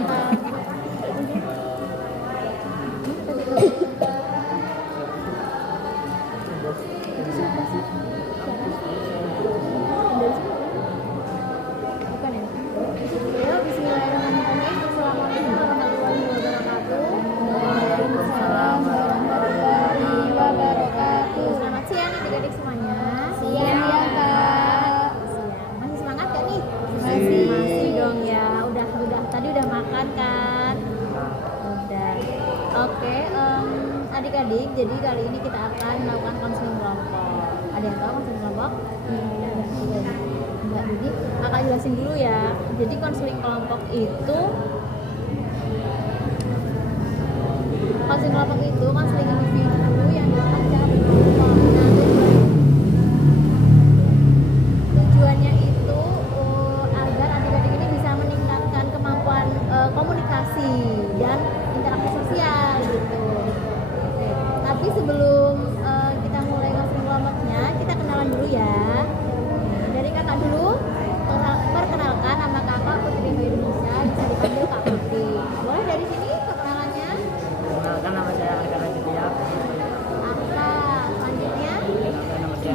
Kak. Bukan ya? Ayo, bismillahirrahmanirrahim. Assalamualaikum warahmatullahi wabarakatuh. Waalaikumsalam warahmatullahi wabarakatuh. Selamat siang adik-adik semuanya. Siang ya Kak. Siang. Masih semangat gak nih? Masih dong ya. Udah. Tadi udah makan kan? Udah. Oke, adik-adik, jadi kali ini kita akan melakukan konseling kelompok. Ada yang tahu konseling kelompok? Enggak, jadi kakak jelasin dulu ya. Jadi konseling kelompok itu konseling individu yang dilakukan secara berkelompok. Nah, tujuannya itu agar adik-adik ini bisa meningkatkan kemampuan komunikasi dan interaksi sosial gitu. Oke. Tapi sebelum kita mulai konseling kelompoknya, kita kenalan dulu ya. Nah, dari kakak dulu, perkenalkan nama kakak Putri Indonesia, bisa dipanggil Kak Putri. Boleh dari sini perkenalannya? Perkenalkan, nama saya Arka Raditya. Arka, selanjutnya. Nama saya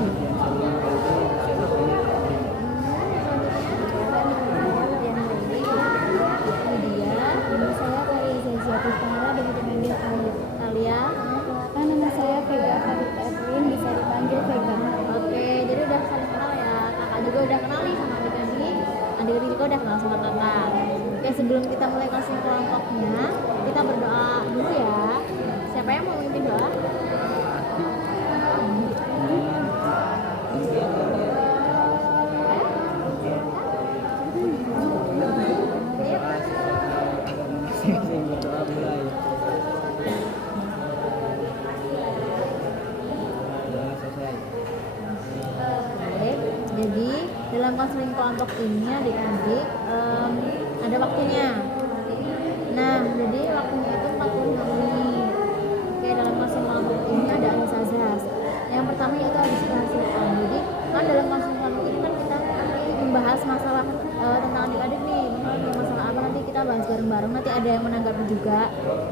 Nama saya Vega Habib Edwin, bisa dipanggil Vega. Oke, jadi udah saling kenal ya. Kakak juga udah kenal nih sama adik-adik. Adik-adik juga udah kenal sama kakak. Oke, sebelum kita mulai konseling kelompoknya, kita berdoa dulu ya. Siapa yang mau memimpin doa? berdoa mulai. Selesai. Oke, jadi dalam konseling kelompok ini adik-adik ada waktunya. Nah, jadi waktunya itu 45 menit. Oke, dalam konseling kelompok ini ada alisazas. Yang pertama yaitu habis kerahasiaan. Jadi kan dalam konseling kelompok ini kan kita membahas masalah tentang adik-adik nih. Misalnya masalah apa nanti kita bahas bareng-bareng. Nanti ada yang menanggapi juga.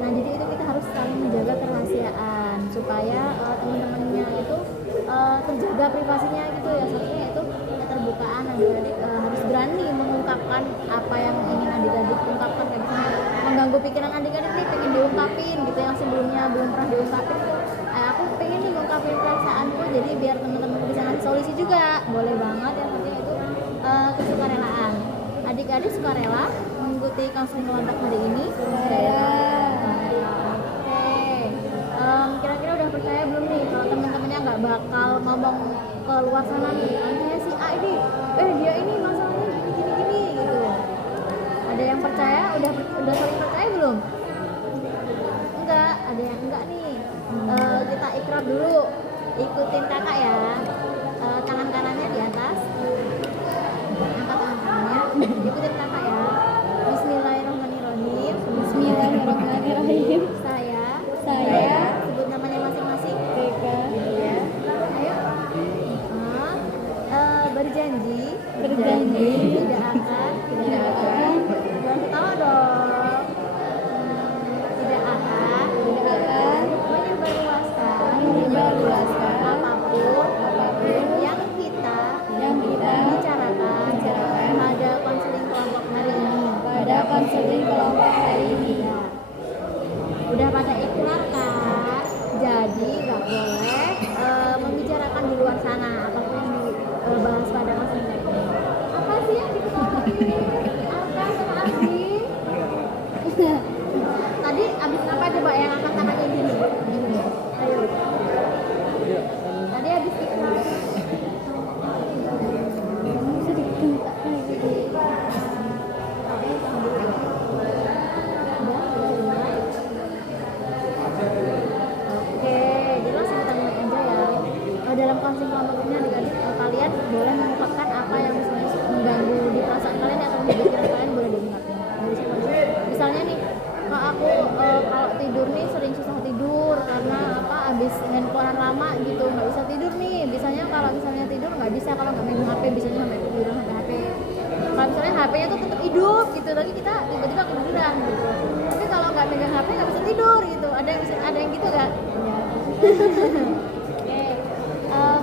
Nah, jadi itu kita harus saling menjaga kerahasiaan supaya teman-temannya itu terjaga privasinya gitu ya. Satunya itu keterbukaan adik-adik harus berani mengungkapkan apa yang ingin adik-adik ungkapkan, kayak misalnya mengganggu pikiran adik-adik nih pengen diungkapin gitu yang sebelumnya belum pernah diungkapin itu aku pengen nih ngungkapin perasaanku, jadi biar teman-teman bisa ngasih solusi juga boleh banget. Yang penting itu kesukarelaan. Adik-adik sukarela mengikuti konseling kelompok hari ini? Kira-kira udah percaya belum nih kalau teman-temannya nggak bakal ngomong ke luar sana nih, kayak si A ini, dia ini masalahnya gini gitu. Ada yang percaya? Udah saling percaya belum? Enggak, ada yang enggak nih. Kita ikrar dulu, ikutin kakak ya. Tangan kanannya di atas, angkat tangan kanannya, ikutin kakak ya. Bismillahirrahmanirrahim. Bismillahirrahmanirrahim. Saya sebut namanya masing-masing. Vega. Ya. Ayo. Berjanji tidak akan yang pertama dong. Tidak akan menyebarluaskan apapun yang kita bicarakan pada konseling kelompok hari ini. Ya. Udah pada ikrar kan? Jadi nggak boleh membicarakan di luar sana apapun yang dibahas pada konseling hari ini. Apa sih yang diketahui? Apa sama Abi? Tadi abis apa coba yang angkat tangannya gini? Ayo. Tadi abis ikrar. Oke, jadi langsung kita mulai aja ya. Dalam konseling kelompok ini adik-adik kalian boleh mengungkapkan apa yang misalnya mengganggu di perasaan kalian atau di pikiran kalian, boleh diungkapin. Misalnya nih, aku kalau tidur nih sering susah tidur karena abis handphonean lama gitu, nggak bisa tidur nih. Biasanya kalau misalnya tidur nggak bisa kalau nggak megang HP, biasanya sampai tidur sampai HP. Kalau misalnya HP-nya tuh tuh tetap hidup gitu, tapi kita tiba-tiba ketiduran gitu. Tapi kalau nggak megang HP nggak bisa tidur gitu. Ada yang gitu nggak? Oke,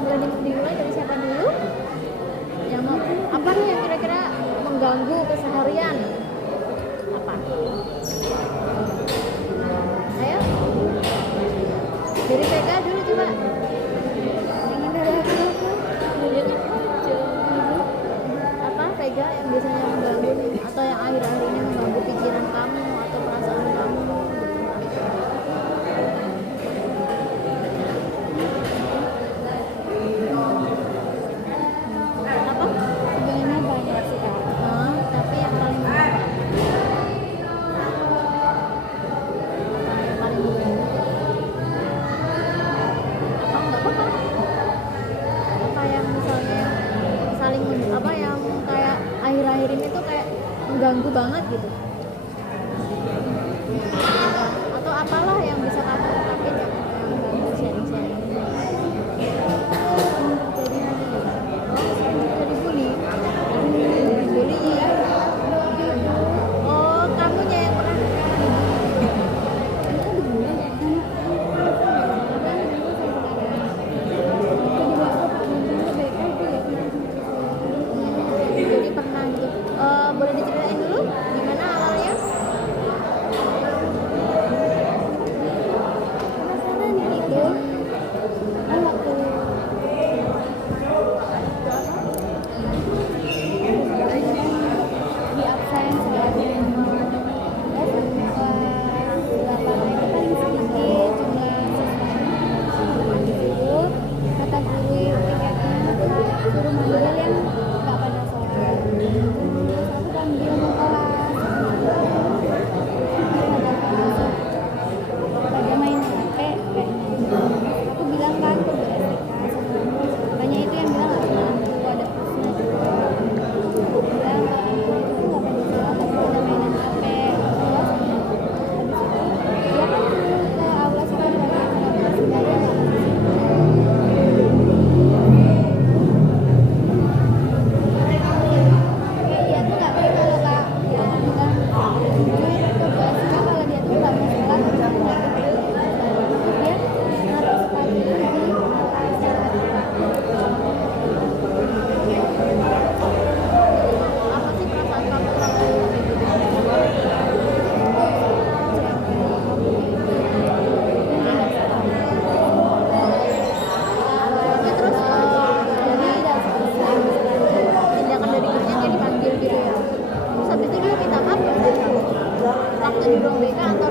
boleh dimulai dari siapa dulu? Yang mau apa nih yang kira-kira mengganggu keseharian? Apa? Ayo, dari Vega dulu coba. Ingin dari aku Apa Vega yang biasanya mengganggu nih, atau yang akhir-akhir ini mengganggu pikiran kamu atau perasaan kamu gitu. Apa? sebenarnya banyak sih kak. Tapi yang paling apa? Yang paling mengganggu? Apa nggak apa-apa? Apa yang misalnya saling apa yang kayak akhir-akhir ini tuh kayak mengganggu banget gitu? Atau apalah yang bisa kamu ungkapin yang ganggu sharing-sharing? Jadi bully. Oh, kamunya yang pernah jadi pernah gitu. Boleh diceritain dulu gimana awalnya? Penasaran gitu. Waktu di absen sekolah di rumah. Terus kelas 8 itu paling sedikit jumlah siswanya. Itu kata guru tiketnya suruh manggil yang nggak pada sholat. Terus aku panggil ke kelas. Pada main HP kayaknya. Aku bilang kan ke Bu STK sama banyak itu yang bilang nggak mampu, ada kursnya juga. Aku bilang itu nggak pada salah, tapi pada mainan HP. Terus habis itu dia kan ke aula sekolah nggak sengaja nggak kayak dia tuh nggak gitu loh kak. Dia tuh bilang jujur ke Bu STK kalau dia tuh nggak mau sekolah tapi aku nggak gitu. Terus dia naruh sepatu di istirahat. Apa sih perasaan kamu waktu awalnya? Terus tindakan dari gurunya dia dipanggil gitu ya. Terus habis itu dia minta maaf nggak dari kamu? Waktu di ruang BK atau